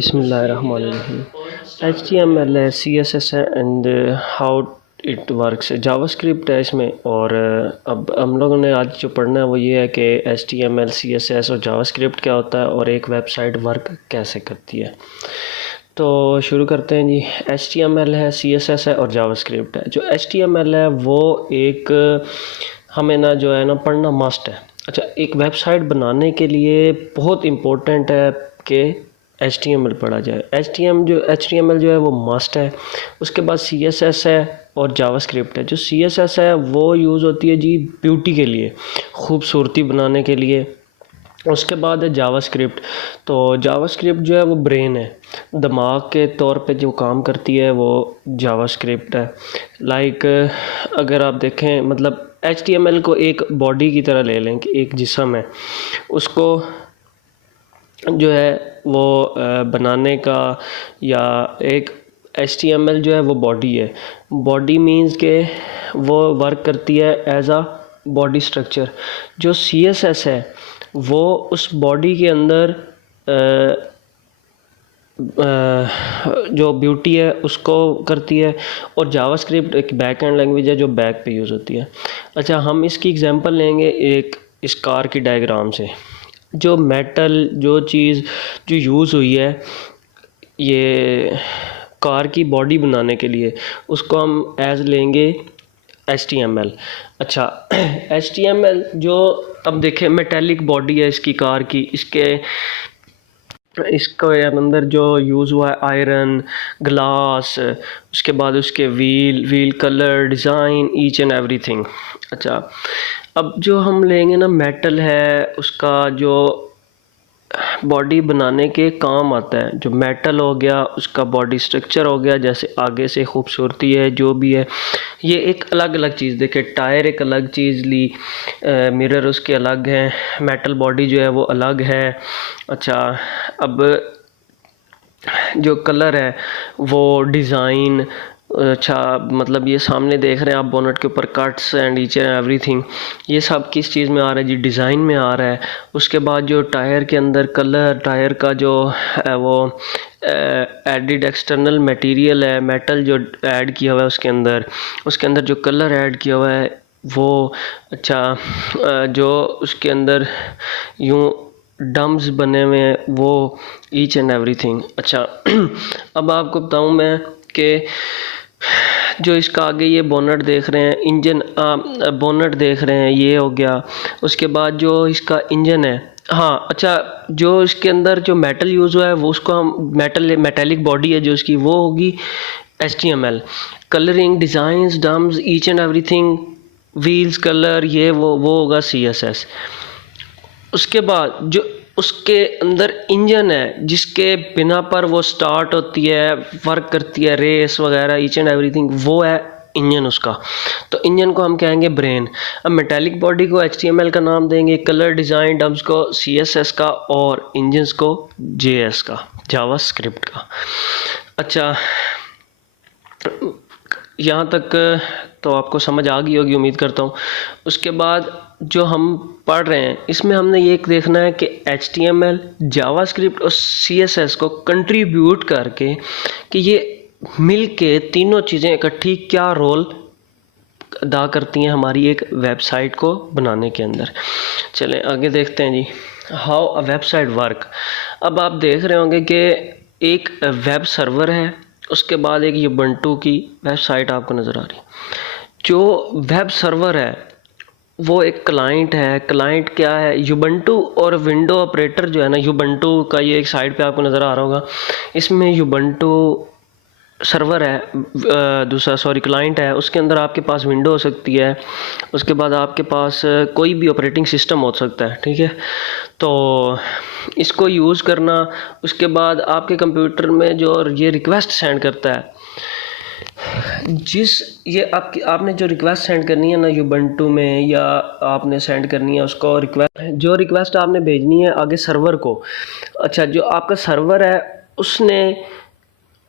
Bismillahirrahmanirrahim. HTML है, CSS है and how it works JavaScript है इसमें। और अब हम लोगों ने आज जो पढ़ना है वो ये है कि HTML, CSS और जावास्क्रिप्ट क्या होता है और एक वेबसाइट वर्क कैसे करती है। तो शुरू करते हैं जी। HTML है, CSS है और जावास्क्रिप्ट है। जो HTML है वो एक हमें ना जो है ना पढ़ना मस्ट है। अच्छा, एक वेबसाइट बनाने के लिए बहुत इम्पोर्टेंट है कि HTML पढ़ा जाए। HTML जो है वो मस्ट है। उसके बाद CSS है और जावास्क्रिप्ट है। जो CSS है वो यूज़ होती है जी ब्यूटी के लिए, खूबसूरती बनाने के लिए। उसके बाद है जावास्क्रिप्ट। तो जावास्क्रिप्ट जो है वो ब्रेन है, दिमाग के तौर पे जो काम करती है वो जावास्क्रिप्ट है। लाइक अगर आप देखें, मतलब HTML को एक बॉडी की तरह ले लें कि एक जिस्म है, उसको जो है वो बनाने का, या एक HTML जो है वो बॉडी है। बॉडी मींस के वो वर्क करती है एज अ बॉडी स्ट्रक्चर। जो CSS है वो उस बॉडी के अंदर जो ब्यूटी है उसको करती है। और जावास्क्रिप्ट एक बैक एंड लैंग्वेज है जो बैक पे यूज़ होती है। अच्छा, हम इसकी एग्जांपल लेंगे एक इस कार की डायग्राम से। जो मेटल जो चीज़ जो यूज़ हुई है ये कार की बॉडी बनाने के लिए, उसको हम एज लेंगे HTML। अच्छा HTML जो अब देखें मेटेलिक बॉडी है इसकी कार की, इसको अंदर जो यूज़ हुआ है आयरन, ग्लास, उसके बाद उसके wheel colour, design, each and everything. अच्छा, अब जो हम लेंगे ना मेटल है, उसका जो बॉडी बनाने के काम आता है, जो मेटल हो गया उसका बॉडी स्ट्रक्चर हो गया, जैसे आगे से खूबसूरती है जो भी है, ये एक अलग अलग चीज़। देखिए टायर एक अलग चीज़ ली, मिरर उसके अलग हैं, मेटल बॉडी जो है वो अलग है। अच्छा, अब जो कलर है वो डिज़ाइन, अच्छा मतलब ये सामने देख रहे हैं आप बोनट के ऊपर cuts and each and everything, ये सब किस चीज़ में आ रहा है जी, डिज़ाइन में आ रहा है। उसके बाद जो टायर के अंदर कलर, टायर का जो है वो एडिड एक्सटर्नल मटेरियल है, मेटल जो ऐड किया हुआ है उसके अंदर जो कलर ऐड किया हुआ है वो। अच्छा, जो उसके अंदर यूँ डम्स बने हुए हैं वो, ईच एंड एवरीथिंग। अच्छा अब आपको बताऊं मैं कि जो इसका आगे ये बोनट देख रहे हैं, इंजन बोनट देख रहे हैं, ये हो गया। उसके बाद जो इसका इंजन है, हाँ अच्छा, जो इसके अंदर जो मेटल यूज़ हुआ है वो उसको हम मेटेलिक बॉडी है जो इसकी, वो होगी HTML। Colouring, designs, dumps, each and everything, wheels, colour, ये वो होगा CSS। उसके बाद जो उसके अंदर इंजन है जिसके बिना पर वो स्टार्ट होती है, वर्क करती है, रेस वगैरह, ईच एंड एवरीथिंग, वो है इंजन उसका। तो इंजन को हम कहेंगे ब्रेन। अब मेटेलिक बॉडी को HTML का नाम देंगे, कलर, डिज़ाइन, डम्स को CSS का, और इंजन्स को JS का, जावास्क्रिप्ट का। अच्छा, यहाँ तक तो आपको समझ आ गई होगी उम्मीद करता हूँ। उसके बाद जो हम पढ़ रहे हैं इसमें हमने ये देखना है कि HTML, जावास्क्रिप्ट और CSS को कंट्रीब्यूट करके कि ये मिल के तीनों चीज़ें इकट्ठी क्या रोल अदा करती हैं हमारी एक वेबसाइट को बनाने के अंदर। चलें आगे देखते हैं जी, हाउ अ वेबसाइट वर्क। अब आप देख रहे होंगे कि एक वेब सर्वर है, उसके बाद एक यूबंटू की वेबसाइट आपको नज़र आ रही है। जो वेब सर्वर है वो एक क्लाइंट है। क्लाइंट क्या है, यूबंटू और विंडो ऑपरेटर जो है ना, यूबंटू का ये एक साइड पे आपको नज़र आ रहा होगा, इसमें यूबंटू सर्वर है, दूसरा सॉरी क्लाइंट है, उसके अंदर आपके पास विंडो हो सकती है, उसके बाद आपके पास कोई भी ऑपरेटिंग सिस्टम हो सकता है, ठीक है। तो इसको यूज़ करना, उसके बाद आपके कंप्यूटर में जो ये रिक्वेस्ट सेंड करता है, आपने जो रिक्वेस्ट सेंड करनी है ना यूबंटू में, या आपने सेंड करनी है उसको रिक्वेस्ट आपने भेजनी है आगे सर्वर को। अच्छा, जो आपका सर्वर है उसने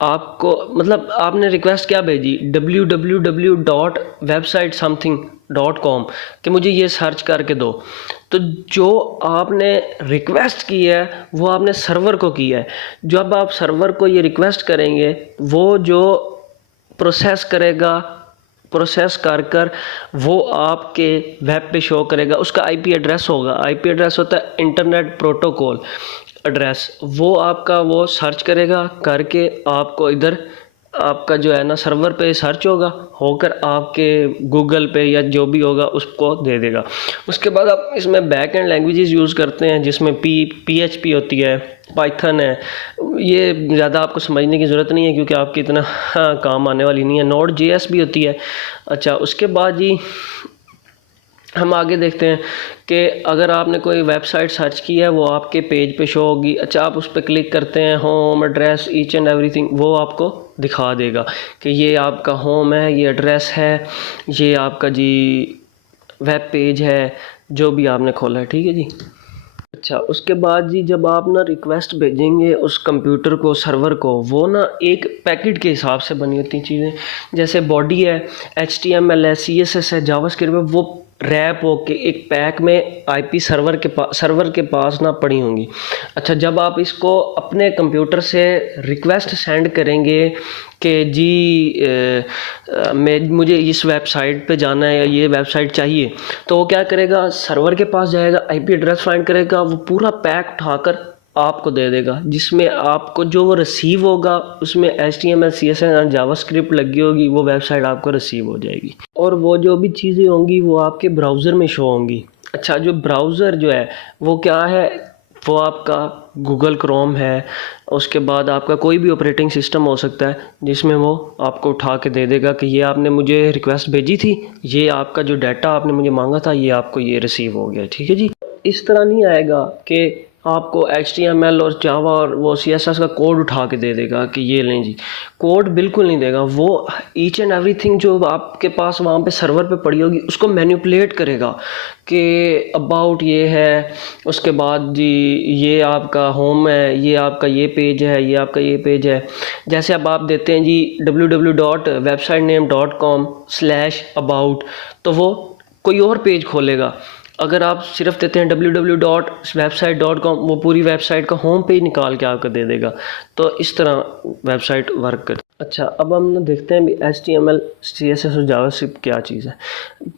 आपको मतलब आपने रिक्वेस्ट क्या भेजी, www.website-something.com कि मुझे ये सर्च करके दो। तो जो आपने रिक्वेस्ट की है वो आपने सर्वर को की है। जब आप सर्वर को ये रिक्वेस्ट करेंगे, वो जो प्रोसेस करेगा, प्रोसेस कर वो आपके वेब पे शो करेगा। उसका आईपी एड्रेस होगा, आईपी एड्रेस होता है इंटरनेट प्रोटोकॉल एड्रेस। वो आपका वो सर्च करेगा, करके आपको इधर आपका जो है ना सर्वर पे सर्च होगा, होकर आपके गूगल पे या जो भी होगा उसको दे देगा। उसके बाद आप इसमें बैक एंड लैंग्वेजेस यूज़ करते हैं, जिसमें पीएचपी होती है, पाइथन है। ये ज़्यादा आपको समझने की ज़रूरत नहीं है क्योंकि आपकी इतना काम आने वाली नहीं है। नोड जेएस भी होती है। अच्छा, उसके बाद जी हम आगे देखते हैं कि अगर आपने कोई वेबसाइट सर्च की है वो आपके पेज पे शो होगी। अच्छा, आप उस पर क्लिक करते हैं, home address each and everything वो आपको दिखा देगा कि ये आपका होम है, ये एड्रेस है, ये आपका जी वेब पेज है, जो भी आपने खोला है। ठीक है जी। अच्छा, उसके बाद जी जब आप ना रिक्वेस्ट भेजेंगे उस कंप्यूटर को, सर्वर को, वो ना एक पैकेट के हिसाब से बनी होती चीज़ें। जैसे बॉडी है, HTML है, CSS है, जावास्क्रिप्ट है, वो रैप होके एक पैक में आईपी सर्वर के पास ना पड़ी होंगी। अच्छा, जब आप इसको अपने कंप्यूटर से रिक्वेस्ट सेंड करेंगे कि जी मुझे इस वेबसाइट पे जाना है या ये वेबसाइट चाहिए, तो वो क्या करेगा, सर्वर के पास जाएगा, आईपी एड्रेस फाइंड करेगा, वो पूरा पैक उठाकर आपको दे देगा, जिसमें आपको जो वो रिसीव होगा उसमें HTML CSS और जावास्क्रिप्ट लगी होगी, वो वेबसाइट आपको रिसीव हो जाएगी। और वो जो भी चीज़ें होंगी वो आपके ब्राउज़र में शो होंगी। अच्छा, जो ब्राउज़र जो है वो क्या है, वो आपका गूगल क्रोम है। उसके बाद आपका कोई भी ऑपरेटिंग सिस्टम हो सकता है, जिसमें वो आपको उठा के दे देगा कि ये आपने मुझे रिक्वेस्ट भेजी थी, ये आपका जो डाटा आपने मुझे मांगा था, ये आपको ये रिसीव हो गया। ठीक है जी। इस तरह नहीं आएगा कि आपको HTML और जावा और वो CSS का कोड उठा के दे देगा कि ये लें जी। कोड बिल्कुल नहीं देगा। वो ईच एंड एवरीथिंग जो आपके पास वहाँ पे सर्वर पे पड़ी होगी उसको मैनिपुलेट करेगा कि अबाउट ये है, उसके बाद जी ये आपका होम है, ये आपका ये पेज है, ये आपका ये पेज है। जैसे अब आप देते हैं जी www.websitename.com/about, तो वो कोई और पेज खोलेगा। अगर आप सिर्फ देते हैं www.website.com, वो पूरी वेबसाइट का होम पेज निकाल के आपको दे देगा। तो इस तरह वेबसाइट वर्क करती है। अच्छा, अब हम देखते हैं भी HTML CSS और जावास्क्रिप्ट क्या चीज़ है।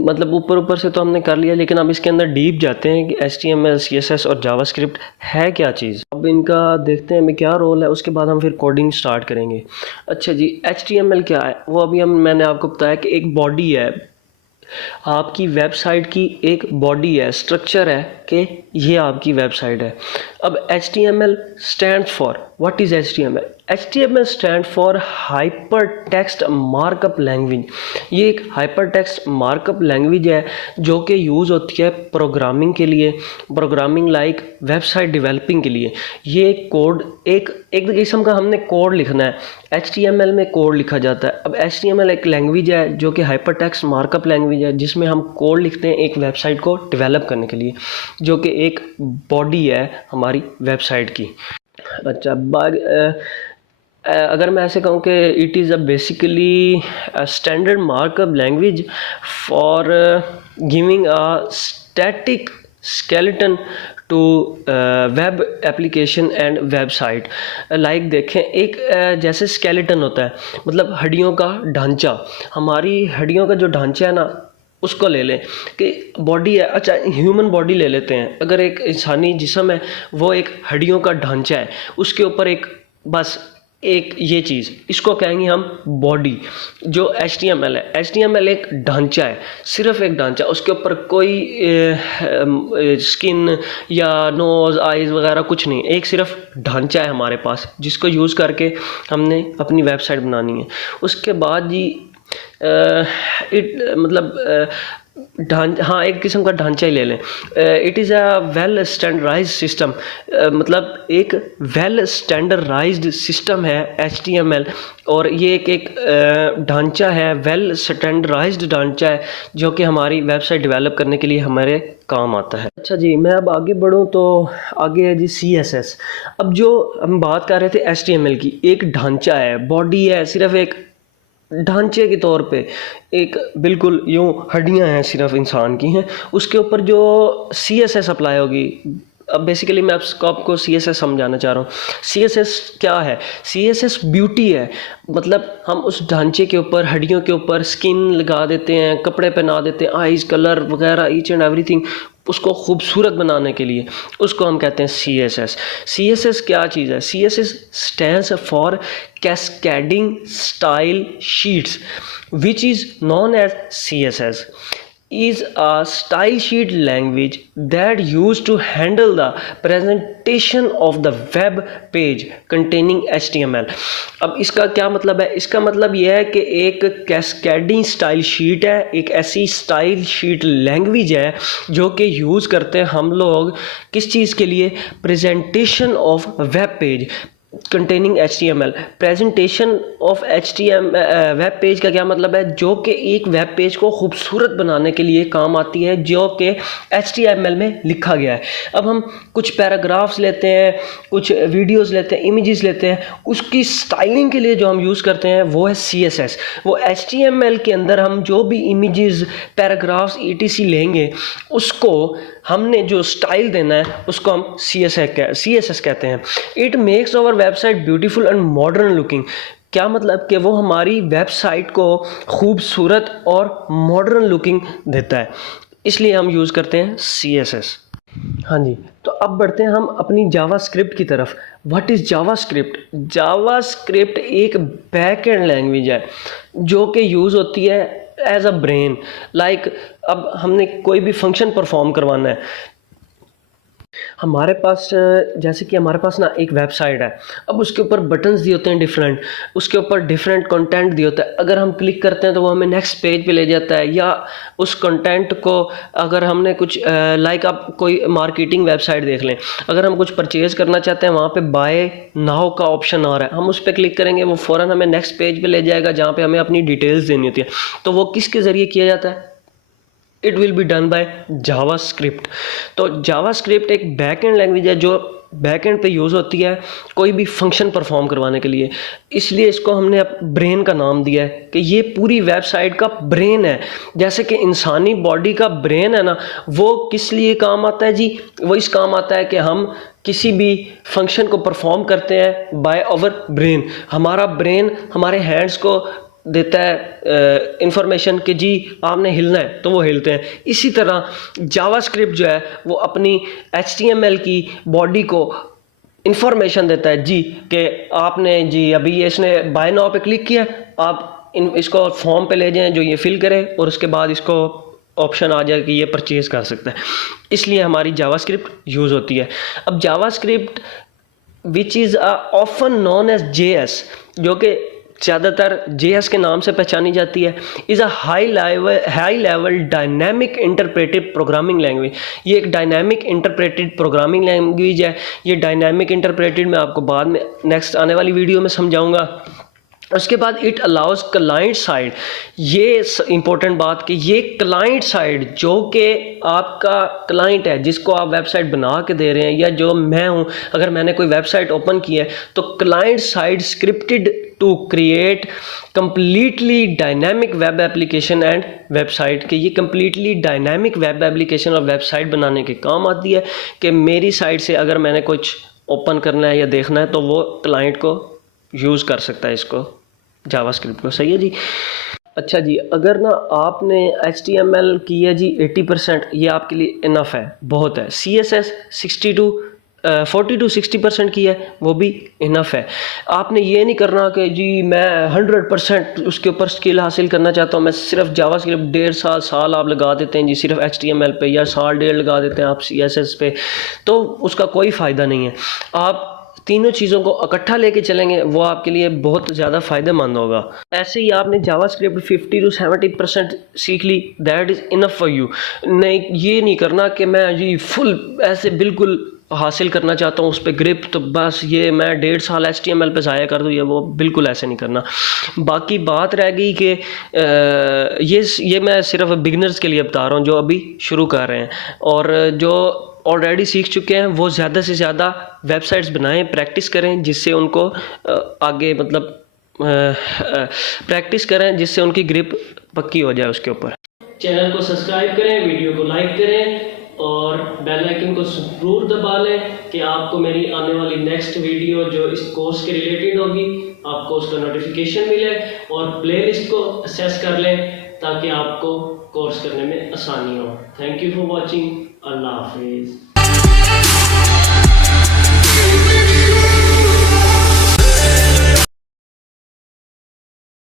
मतलब ऊपर ऊपर से तो हमने कर लिया, लेकिन अब इसके अंदर डीप जाते हैं कि HTML CSS और जावास्क्रिप्ट है क्या चीज़। अब इनका देखते हैं क्या रोल है, उसके बाद हम फिर कोडिंग स्टार्ट करेंगे। अच्छा जी, HTML क्या है, वो अभी मैंने आपको बताया कि एक बॉडी है, आपकी वेबसाइट की एक बॉडी है, स्ट्रक्चर है कि ये आपकी वेबसाइट है। अब HTML stands for, what is HTML? HTML stand for hyper text markup language. ये एक हाइपर टेक्स्ट मार्कअप लैंग्वेज है जो कि यूज़ होती है प्रोग्रामिंग के लिए, प्रोग्रामिंग लाइक वेबसाइट डेवलपिंग के लिए। ये कोड एक किस्म का हमने कोड लिखना है, HTML में कोड लिखा जाता है। अब HTML एक लैंग्वेज है जो कि हाइपर टेक्स्ट मार्कअप लैंग्वेज है, जिसमें हम कोड लिखते हैं एक वेबसाइट को डेवलप करने के लिए, जो कि एक बॉडी है हमारी वेबसाइट की। अच्छा, अगर मैं ऐसे कहूँ कि it is a basically standard markup language for giving a static skeleton to web application and website. Like देखें, एक जैसे स्केलेटन होता है, मतलब हड्डियों का ढांचा। हमारी हड्डियों का जो ढांचा है ना, उसको ले लें कि बॉडी है। अच्छा, ह्यूमन बॉडी ले लेते हैं। अगर एक इंसानी जिस्म है, वो एक हड्डियों का ढांचा है, उसके ऊपर एक बस एक ये चीज़, इसको कहेंगे हम बॉडी। जो HTML है, HTML एक ढांचा है, सिर्फ एक ढांचा, उसके ऊपर कोई स्किन या नोज़ आइज़ वगैरह कुछ नहीं, एक सिर्फ ढांचा है हमारे पास, जिसको यूज़ करके हमने अपनी वेबसाइट बनानी है। उसके बाद जी मतलब हाँ, एक किस्म का ढांचा ही ले लें। It is a well standardised system, मतलब एक वेल स्टैंडर्डाइज्ड सिस्टम है HTML, और ये एक ढांचा है, वेल स्टैंडर्डाइज्ड ढांचा है जो कि हमारी वेबसाइट डेवलप करने के लिए हमारे काम आता है। अच्छा जी, मैं अब आगे बढ़ूँ तो आगे है जी CSS। अब जो हम बात कर रहे थे HTML की, एक ढांचा है, बॉडी है, सिर्फ एक ढांचे के तौर पे, एक बिल्कुल यूँ हड्डियाँ हैं सिर्फ इंसान की हैं, उसके ऊपर जो CSS अप्लाई होगी। अब बेसिकली मैं आपको CSS समझाना चाह रहा हूँ। CSS क्या है? CSS ब्यूटी है, मतलब हम उस ढांचे के ऊपर, हड्डियों के ऊपर स्किन लगा देते हैं, कपड़े पहना देते हैं, आइज़ कलर वगैरह, ईच एंड एवरीथिंग, उसको खूबसूरत बनाने के लिए उसको हम कहते हैं CSS। CSS क्या चीज़ है? CSS stands for cascading style sheets, which is known as CSS is a style sheet language that used to handle the presentation of the web page containing HTML। अब इसका क्या मतलब है? इसका मतलब यह है कि एक कैस्केडिंग स्टाइल शीट है, एक ऐसी स्टाइल शीट लैंग्वेज है जो कि यूज़ करते हैं हम लोग किस चीज़ के लिए? Presentation of web page containing HTML। Presentation of HTML web page का क्या मतलब है? जो कि एक वेब पेज को खूबसूरत बनाने के लिए काम आती है, जो कि HTML में लिखा गया है। अब हम कुछ पैराग्राफ्स लेते हैं, कुछ वीडियोस लेते हैं, इमेजेस लेते हैं, उसकी स्टाइलिंग के लिए जो हम यूज़ करते हैं वो है CSS। वो HTML के अंदर हम जो भी इमेजेस, पैराग्राफ्स etc लेंगे, उसको हमने जो स्टाइल देना है उसको हम CSS कहते हैं। It makes our website beautiful and modern looking. क्या मतलब कि वो हमारी वेबसाइट को खूबसूरत और मॉडर्न लुकिंग देता है, इसलिए हम यूज़ करते हैं CSS। हाँ जी, तो अब बढ़ते हैं हम अपनी जावास्क्रिप्ट की तरफ। What is JavaScript? जावास्क्रिप्ट एक बैक एंड लैंग्वेज है जो कि यूज़ होती है एज अ ब्रेन। लाइक अब हमने कोई भी फंक्शन परफॉर्म करवाना है, हमारे पास जैसे कि हमारे पास ना एक वेबसाइट है, अब उसके ऊपर बटन्स दिए होते हैं डिफरेंट, उसके ऊपर डिफरेंट कंटेंट दिया होता है। अगर हम क्लिक करते हैं तो वो हमें नेक्स्ट पेज पे ले जाता है, या उस कंटेंट को अगर हमने कुछ लाइक आप कोई मार्केटिंग वेबसाइट देख लें, अगर हम कुछ परचेज़ करना चाहते हैं, वहाँ पे बाय नाउ का ऑप्शन आ रहा है, हम उस पर क्लिक करेंगे, वो फ़ौरन हमें नेक्स्ट पेज पर ले जाएगा जहाँ पर हमें अपनी डिटेल्स देनी होती है। तो वो किसके ज़रिए किया जाता है? It will be done by JavaScript. तो जावास्क्रिप्ट एक बैक एंड लैंग्वेज है जो बैक एंड पे यूज़ होती है कोई भी फंक्शन परफॉर्म करवाने के लिए, इसलिए इसको हमने ब्रेन का नाम दिया है कि ये पूरी वेबसाइट का ब्रेन है। जैसे कि इंसानी बॉडी का ब्रेन है ना, वो किस लिए काम आता है जी? वो इस काम आता है कि हम किसी भी फंक्शन को परफॉर्म करते हैं बाय आवर ब्रेन। हमारा ब्रेन हमारे हैंड्स को देता है इंफॉर्मेशन कि जी आपने हिलना है, तो वो हिलते हैं। इसी तरह जावास्क्रिप्ट जो है वो अपनी HTML की बॉडी को इंफॉर्मेशन देता है जी कि आपने जी अभी ये इसने बाय नाउ पे क्लिक किया, आप इसको फॉर्म पे ले जाएं जो ये फिल करे, और उसके बाद इसको ऑप्शन आ जाए कि ये परचेज़ कर सकता है। इसलिए हमारी जावास्क्रिप्ट यूज़ होती है। अब JavaScript which is often known as JS, जो कि ज़्यादातर JS के नाम से पहचानी जाती है, is a high level dynamic interpretive programming language. ये एक डायनामिक इंटरप्रेटेड प्रोग्रामिंग लैंग्वेज है। ये डायनामिक इंटरप्रेटेड मैं आपको बाद में नेक्स्ट आने वाली वीडियो में समझाऊंगा। उसके बाद इट अलाउज क्लाइंट साइड, ये इंपॉर्टेंट बात कि ये क्लाइंट साइड जो कि आपका क्लाइंट है जिसको आप वेबसाइट बना के दे रहे हैं, या जो मैं हूँ, अगर मैंने कोई वेबसाइट ओपन की है तो client side scripted to create completely dynamic web application and website, कि ये कंप्लीटली डायनामिक वेब एप्लीकेशन और वेबसाइट बनाने के काम आती है। कि मेरी साइड से अगर मैंने कुछ ओपन करना है या देखना है तो वो क्लाइंट को यूज़ कर सकता है इसको, जावास्क्रिप्ट को। सही है जी। अच्छा जी, अगर ना आपने HTML की है जी 80%, ये आपके लिए इनफ है, बहुत है। CSS 40 to 60% की है, वो भी इनफ है। आपने ये नहीं करना कि जी मैं 100% उसके ऊपर स्किल हासिल करना चाहता हूँ, मैं सिर्फ जावास्क्रिप्ट 1.5 साल आप लगा देते हैं जी सिर्फ HTML पे, या 1.5 साल लगा देते हैं आप CSS पे, तो उसका कोई फ़ायदा नहीं है। आप तीनों चीज़ों को इकट्ठा लेके चलेंगे वो आपके लिए बहुत ज़्यादा फ़ायदेमंद होगा। ऐसे ही आपने जावास्क्रिप्ट 50 to 70% सीख ली, that is enough for you. नहीं, ये नहीं करना कि मैं जी फुल ऐसे बिल्कुल हासिल करना चाहता हूँ उस पर ग्रिप, तो बस ये मैं 1.5 साल HTML पे ज़ाया कर दूँ, ये वो बिल्कुल ऐसे नहीं करना। बाकी बात रह गई कि ये मैं सिर्फ बिगिनर्स के लिए बता रहा हूँ जो अभी शुरू कर रहे हैं, और जो ऑलरेडी सीख चुके हैं वो ज़्यादा से ज़्यादा वेबसाइट्स बनाएं, प्रैक्टिस करें, जिससे उनको आगे मतलब प्रैक्टिस करें जिससे उनकी ग्रिप पक्की हो जाए उसके ऊपर। चैनल को सब्सक्राइब करें, वीडियो को लाइक करें और बेल आइकन को ज़रूर दबा लें कि आपको मेरी आने वाली नेक्स्ट वीडियो जो इस कोर्स के रिलेटेड होगी आपको उसका नोटिफिकेशन मिले, और प्लेलिस्ट को एक्सेस कर लें ताकि आपको कोर्स करने में आसानी हो। Thank you for watching. अल्लाह हाफिज़।